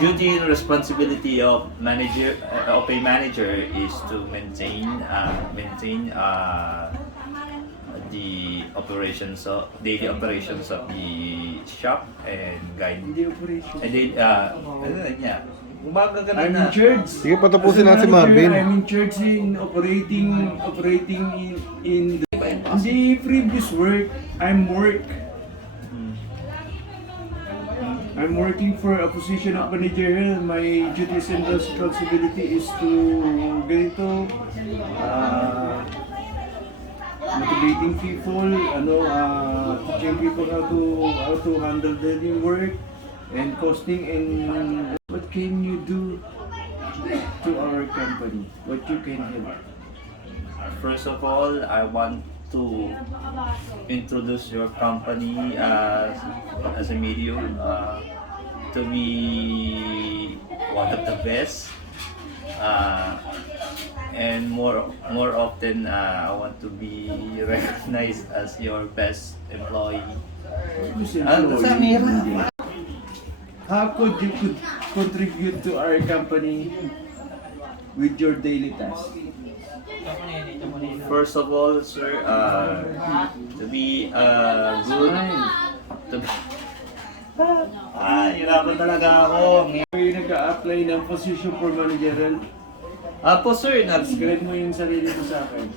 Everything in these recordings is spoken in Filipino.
Duty and responsibility of a manager is to maintain the operations of daily operations of the shop and guide. Hindi operation. And then ano na niya? Umaga ka I'm na. in charge. Sige, patapusin As a natin si manager, Marvin. I'm in charge in operating in the previous work. I'm working for a position of manager. My duties and responsibility is to ganito, motivating people, teaching people how to handle daily work and costing. And what can you do to our company? What you can help? First of all, I want to introduce your company as a medium to be one of the best, and more often I want to be recognized as your best employee. How could you contribute to our company with your daily tasks? First of all, sir, to be good, to be, hirapan talaga ako. Kayo nag-a-apply ng position for managerial? Po sir, Describe mo yung sarili mo sa akin.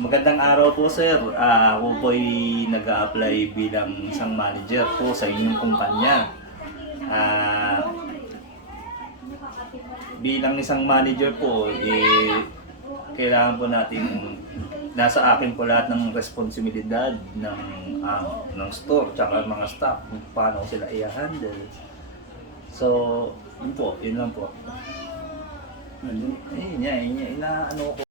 magandang araw po sir. Ako po ay nag-a-apply bilang isang manager po sa inyong kumpanya. Bilang isang manager po, kailangan po natin, nasa akin po lahat ng responsibilidad ng store tsaka mga staff kung paano sila i-handle. So, yun lang po. Ano? Inaano ko.